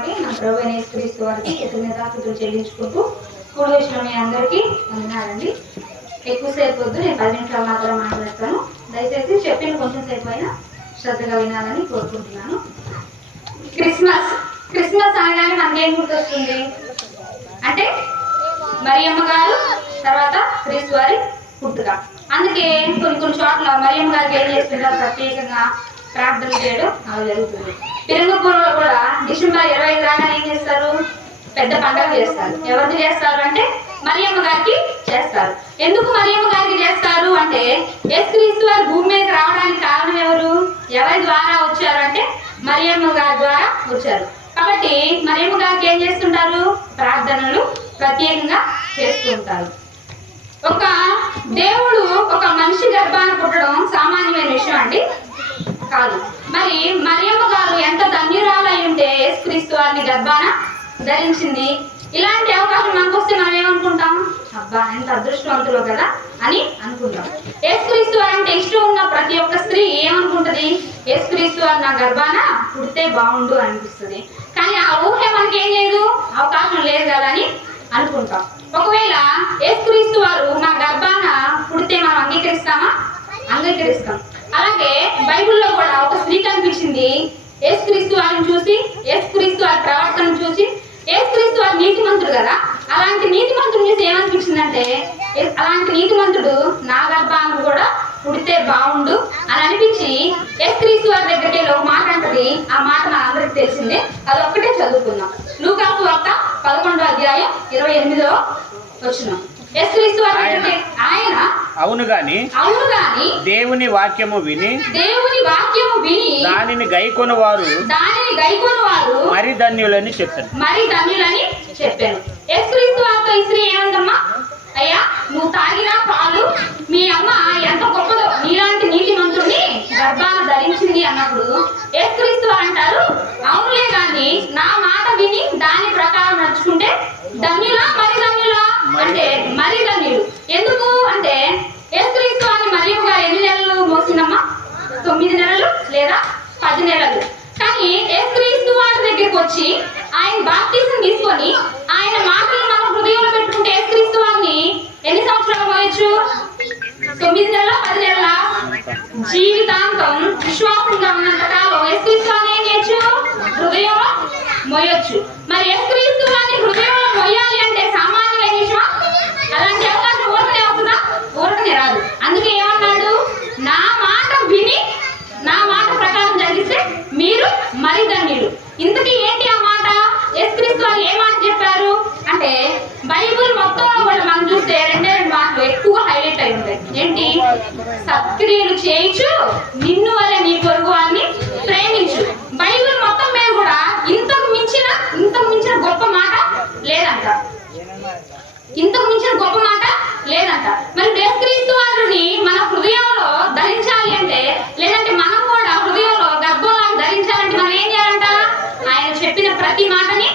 అలాగే నా ప్రభు అయిన వారికి కృతజ్ఞతాస్తుతులు చెల్లించుకుంటూ స్కూల్ వచ్చిన మీ అందరికీ వందనాలండి. ఎక్కువసేపు వద్దు నేను పది నిమిషాలు మాత్రం మాట్లాడతాను. దయచేసి చెప్పిన కొంచెం సేపు అయినా శ్రద్ధగా వినాలని కోరుకుంటున్నాను. క్రిస్మస్ క్రిస్మస్ అనగానే మనకేం గుర్తొస్తుంది? అంటే మరియమ్మ గారు తర్వాత క్రీస్తు వారి పుట్టుక. అందుకే కొన్ని కొన్ని చోట్ల మరియమ్మ గారికి ఏం చేస్తుంటారు? ప్రత్యేకంగా ప్రార్థన చేయడం అలా జరుగుతుంది. తిరుమలపూర్లో కూడా డిసెంబర్ ఇరవై ఐదు రాగానే ఏం చేస్తారు పెద్ద పండగ చేస్తారు. ఎవరికి చేస్తారు అంటే మరియమ్మ గారికి చేస్తారు. ఎందుకు మరియమ్మ గారికి చేస్తారు అంటే యేసుక్రీస్తు వారు భూమి మీద రావడానికి కారణం ఎవరు? ఎవరి ద్వారా వచ్చారు అంటే మరియమ్మ గారి ద్వారా వచ్చారు. కాబట్టి మరియమ్మ గారికి ఏం చేస్తుంటారు? ప్రార్థనలు ప్రత్యేకంగా చేస్తుంటారు. ఒక దేవుడు ఒక మనిషి గర్భాన్ని పుట్టడం సామాన్యమైన విషయం అండి. కాదు. మరి మరియమ్మ గారు ఎంత ధన్యురాలై ఉంటే యేసుక్రీస్తు వారిని గర్భాన ధరించింది ఇలాంటి అవకాశం మనకు వస్తే మనం ఏమనుకుంటాం? అబ్బా ఎంత అదృష్టవంతులు కదా అని అనుకుంటాం. యేసుక్రీస్తు అంటే ఇష్టం ఉన్న ప్రతి ఒక్క స్త్రీ ఏమనుకుంటది? యేసుక్రీస్తు వారు నా గర్భాన? పుడితే బాగుండు అనిపిస్తుంది. కానీ ఆ ఊహ మనకి ఏం లేదు? అవకాశం లేదు కదా అని అనుకుంటాం. ఒకవేళ యేసుక్రీస్తు వారు నా గర్భాన? పుడితే మనం అంగీకరిస్తామా? అంగీకరిస్తాం. అలాగే బైబిల్లో కూడా ఒక స్త్రీ కనిపించింది. యేసుక్రీస్తు వారిని చూసి యేసు వారి ప్రవర్తన చూసి యేసుక్రీస్తు వారి నీతిమంతుడు కదా? అలాంటి నీతిమంతుడు చూసి ఏమనిపించిందంటే అలాంటి నీతిమంతుడు నా గర్భాన్ని కూడా పుడితే బాగుండు అని అనిపించి యేసుక్రీస్తు వారి దగ్గరికి వెళ్ళి ఒక మాట అంటది. ఆ మాట మన అందరికి తెలిసిందే. అది ఒక్కటే చదువుకుందాం. లూకాసు వార్త పదకొండో అధ్యాయం ఇరవై ఎనిమిదో వచ్చిన యేసుక్రీస్తు వారి దగ్గరికి ఆయన అవును గాని అవును గాని దేవుని వాక్యము విని దేవుని వాక్యము విని దానిని గైకొని వారు దానిని గైకొని వారు మరి ధన్యులని చెప్పారు. మరి ధన్యులని చెప్పాను యేసుక్రీస్తు వారితో ఈ స్త్రీ ఏమందమ్మా? అయ్యా నువ్వు తాగిన పాలు మీ అమ్మ ఎంత గొప్పదో నీలాంటి నీతి మంత్రుని గర్భాన ధరించింది అన్నప్పుడు యేసుక్రీస్తు వారు అంటారు అవునులే గాని నా మాట విని దాని ప్రకారం నడుచుకుంటే ధన్యులా మరి ధన్యులా? అంటే మరి జీవితాంతం విశ్వాసంగా ఉన్నంత కాలం యేసుక్రీస్తు వారిని ఏం చేయొచ్చు హృదయంలో మరి యేసుక్రీస్తు వారిని హృదయంలో మొయ్యాలి అంటే సామాన్యమైన విషయం అలాంటి అవకాశం ఊరకనే వస్తుందా ఊరకనే రాదు. అందుకే ఏమన్నాడు? నా మాట విని నా మాట ప్రకారం జరిగితే మీరు మరిధన్యుడు ఇంతకీ ఏంటి ఆ మాట? యేసుక్రీస్తు వారు ఏ మాట చెప్పారు? అంటే బైబుల్ మొత్తంలో కూడా మనం చూస్తే రెండే రెండు మాటలు ఎక్కువ హైలైట్ అయి ఉంటాయి ఏంటి? సత్క్రియలు చేయించు నిన్ను వల్ల నీ పొరుగు వారిని ప్రేమించు. బైబిల్ మొత్తం మీద కూడా ఇంతకు మించిన ఇంతకు మించిన గొప్ప మాట లేదంట. ఇంతకు మించిన గొప్ప మాట లేదంట. మరి క్రీస్తు వారిని మన హృదయంలో ధరించాలి అంటే లేదంటే మనం కూడా హృదయంలో గర్భంలో ధరించాలంటే మనం ఏం చేయాలంట? ఆయన చెప్పిన ప్రతి మాటని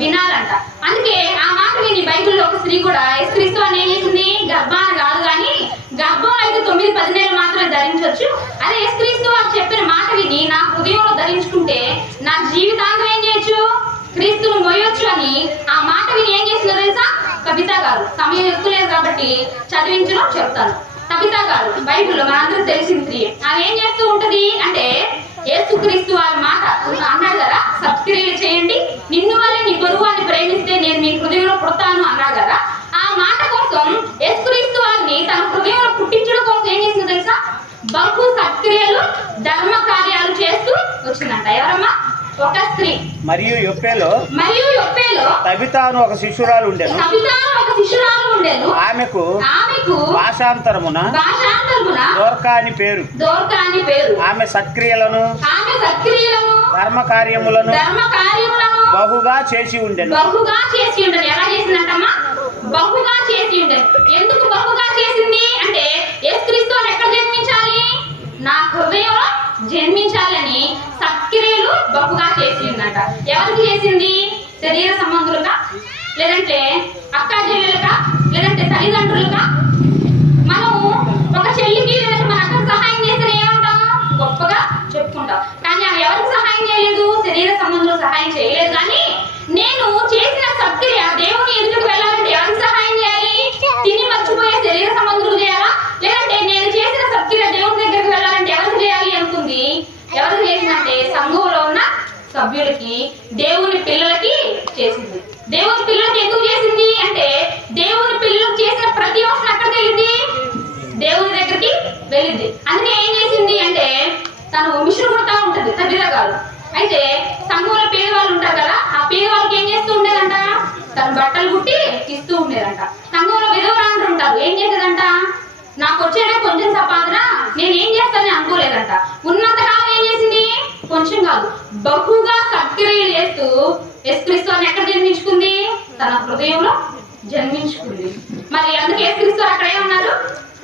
వినాలంట. అందుకే ఆ మాట విని బైబిల్లో ఒక స్త్రీ కూడా యేసుక్రీస్తు వారిని ఏం చేసింది గర్భాన్ని కాదు కానీ గర్భంలో అయితే తొమ్మిది పది నెలలు మాత్రమే ధరించవచ్చు అదే యేసుక్రీస్తు వారు చెప్పిన మాట విని నా హృదయంలో ధరించుకుంటే నా జీవితాంతం ఏం చేయొచ్చు? క్రీస్తును మోయొచ్చు అని ఆ మాట విని ఏం చేసిందో తెలుసా? కవిత గారు. సమయం ఎక్కువ లేదు కాబట్టి చదివించడం చెప్తాను. కవిత గారు బైబిల్లో మనందరూ తెలిసిన స్త్రీ ఆమె ఏం చేస్తూ ఉంటది అంటే యేసుక్రీస్తు వారి మాట అన్నారు కదా సబ్స్క్రైబ్ చేయండి. నిన్ను వల్ల నీ పొరుగు వారిని ప్రేమిస్తే నేను మీ హృదయంలో పుడతాను అన్నారు కదా. ఆ మాట కోసం యేసుక్రీస్తు వారిని తన హృదయంలో పుట్టించడం కోసం ఏం చేసిందో తెలుసా? బహు చేస్తూ వచ్చిందంట ఎవరమ్మా? ఒక స్త్రీ. మరియు యొప్పేలో మరియు యొప్పేలో తబితాను ఒక శిష్యురాలు ఉండెను. కవిత ఒక శిష్యురాలు ఉండేను. ఆమెకు ఆమెకు భాషాంతరమున భాషాంతరమున దోర్కా అని పేరు. దోర్క అని పేరు. ఆమె సత్క్రియలను ఆమె సత్క్రియలను ధర్మ కార్యములను ధర్మ కార్యములను బహుగా చేసి ఉండెను. బహుగా చేసి ఉండదు ఎలా చేసిందంటమ్మా? బహుగా చేసి ఎందుకు బహుగా చేసింది అంటే యేసుక్రీస్తు వారు ఎక్కడ జన్మించాలి నా హృదయంలో జన్మించాలని సత్క్రియలు బహుగా చేసి ఉందంట ఎవరికి చేసింది శరీర సంబంధులుగా లేదంటే అక్క చెల్లెలుగా లేదంటే తల్లిదండ్రులుగా మనం ఒక చెల్లికి లేదంటే మన అక్కకి సహాయం చేస్తే ఏమంటాం గొప్పగా చెప్పుకుంటాం కానీ ఆమె ఎవరికి సహాయం చేయలేదు శరీర సంబంధులు సహాయం చేయలేదు కానీ సభ్యులకి దేవుని పిల్లలకి చేసింది దేవుని పిల్లలకి ఎందుకు చేసింది అంటే దేవుని పిల్లలకు చేసిన ప్రతి అవసరం ఎక్కడికి వెళ్ళింది దేవుని దగ్గరికి వెళ్ళింది. అందుకే ఏం చేసింది అంటే తను మిషన్ కుడతా ఉంటుంది తల్లిదా కాదు. అయితే సంఘంలో పేదవాళ్ళు ఉంటారు కదా ఆ పేదవాళ్ళకి ఏం చేస్తూ ఉండేదంట? తను బట్టలు కుట్టి ఇస్తూ ఉండేదంట. సంఘంలో విధవరాండ్రు ఉంటారు ఏం చేసేదంట? నాకు వచ్చేదే కొంచెం సంపాదన నేను ఏం చేస్తానని అనుకోలేదంట. ఉన్నంత కాలం ఏం చేసింది? కొంచెం కాదు బహుగా సక్రియలు చేస్తూ యశ్క్రీస్తు అని ఎక్కడ జన్మించుకుంది? తన హృదయంలో జన్మించుకుంది. మరి అందుకే యశ్క్రీస్తు అక్కడ ఏమన్నారు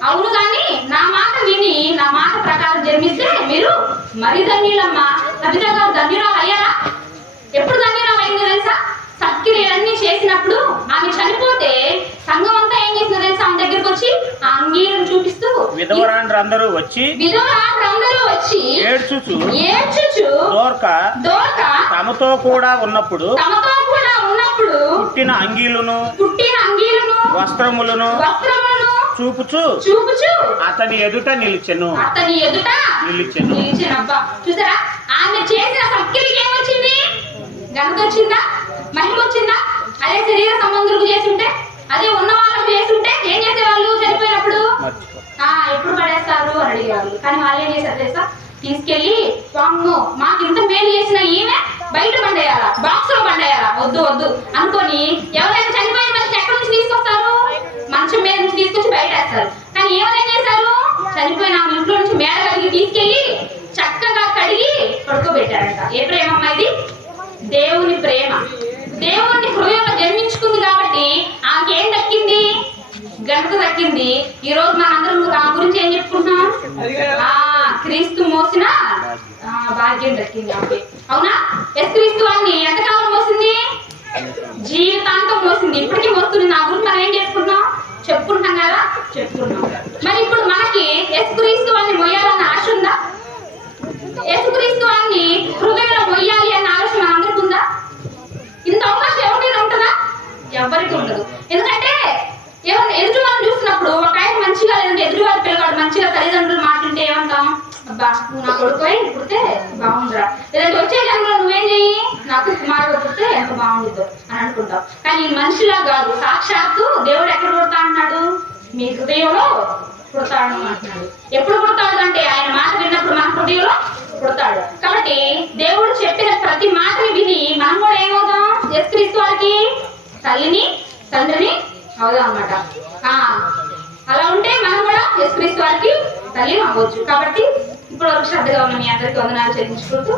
అవును కానీ నా మాట విని నా మాట ప్రకారం జన్మిస్తే మీరు మరి ధన్యులమ్మా. కవిత గారు ధన్యురాలు అయ్యారా ఎప్పుడు ధన్యురాలు అయిందో తెలుసా? సత్క్రియలన్నీ చేసినప్పుడు ఆమె చనిపోతే సంఘం అంతా ఏం చేసిందో తెలుసా ఆమె దగ్గరికి వచ్చి ఆ అంగీలను చూపిస్తూ అందరూ వచ్చి విధవరాండ్రందరూ వచ్చి ఏడ్చుచు. ఏడ్చుచు దోర్క దోక తమతో కూడా ఉన్నప్పుడు తమతో కూడా ఉన్నప్పుడు పుట్టిన అంగీలును పుట్టిన అంగీలను వస్త్రములను వస్త్రములను చూపుచు. చూపుచు. అతని ఎదుట నిలిచెను. అతని ఎదుట చూసారా? ఆమె చేసిన సత్క్రియకి ఏమొచ్చింది? ఘనత వచ్చిందా మహిమ వచ్చిందా అదే శరీర సంబంధులకు చేస్తుంటే అదే ఉన్న వాళ్ళకు చేస్తుంటే ఏం చేసేవాళ్ళు చనిపోయినప్పుడు? ఆ ఎప్పుడు పడేస్తారు అని అడిగేవాళ్ళు కానీ వాళ్ళు ఏం చేశారు తెలుసా? తీసుకెళ్ళి వామ్మో మాకు ఇంత మేలు చేసిన ఈమె బయట పండేయాలా? బాక్స్లో పండేయాలా? వద్దు వద్దు. అనుకొని ఎవరైనా చనిపోయిన మనిషిని ఎక్కడి నుంచి తీసుకొస్తారు? మంచం మీద నుంచి తీసుకొచ్చి బయట వేస్తారు కానీ ఏమైనా చనిపోయిన ఆమె ఇంట్లో నుంచి మేడ కలిగి తీసుకెళ్ళి చక్కగా కడిగి పడుకోబెట్టారంట. ఏ ప్రేమ అమ్మా ఇది? దేవుని ప్రేమ. దేవుని హృదయంలో జన్మించుకుంది కాబట్టి ఆమెకి దక్కింది? ఘనత దక్కింది. ఈ రోజు మనందరం ఆ గురించి ఏం చెప్పుకుంటున్నాం? ఆ క్రీస్తు మోసిన ఆ, భాగ్యం దక్కింది ఆమెకి. అవునా? ఎస్ క్రీస్తు వారిని ఎంతకాలం మోసింది? జీవితాంతం మోసింది. ఇప్పటికీ మోస్తుంది నా గురించి మనం ఏం చేసుకుంటున్నాం చెప్పుకుంటున్నాం కదా? చెప్పుకుంటున్నాం మరి ఇప్పుడు మనకి ఎస్ అని మొయ్యాలన్న ఆశ ఉందా? యేసుక్రీస్తు వారిని హృదయంలో మొయ్యాలి అన్న ఆలోచన మనందరికి ఉందా? ఇంత అవకాశం ఎవరికైనా ఉంటుందా? ఎవరికి ఉండదు. ఎందుకంటే ఎవరు ఎదుటి వాళ్ళని చూసినప్పుడు ఒక ఆయన మంచిగా లేదంటే ఎదుటి వారి పిల్లగాడు మంచిగా తల్లిదండ్రులు మాట్లాడితే ఏమంటాం? అబ్బా నువ్వు నా కొడుకు పుడితే బాగుందిరా లేదంటే వచ్చే జన్మలో నువ్వేం చెయ్యి నాకు కుమారుడు పుడితే అని అనుకుంటాం. కానీ మనిషిలా కాదు. సాక్షాత్తు దేవుడు ఎక్కడ పుడతా అన్నాడు మీ హృదయంలో పుడతాడు అంటున్నాడు. ఎప్పుడు పుడతాడు అంటే ఆయన మాట విన్నప్పుడు మన హృదయంలో పుడతాడు. కాబట్టి దేవుడు చెప్పిన ప్రతి మాటని విని మనం కూడా ఏమవుదాం యశ్క్రీస్తు వారికి తల్లిని తండ్రిని అవుదాం అన్నమాట. ఆ, అలా ఉంటే మనం కూడా యశ్క్రీస్తు వారికి తల్లి అవ్వచ్చు. కాబట్టి ఇప్పుడు వరకు శ్రద్ధగా ఉన్న మీ అందరికీ వందనాలు చెల్లించుకుంటూ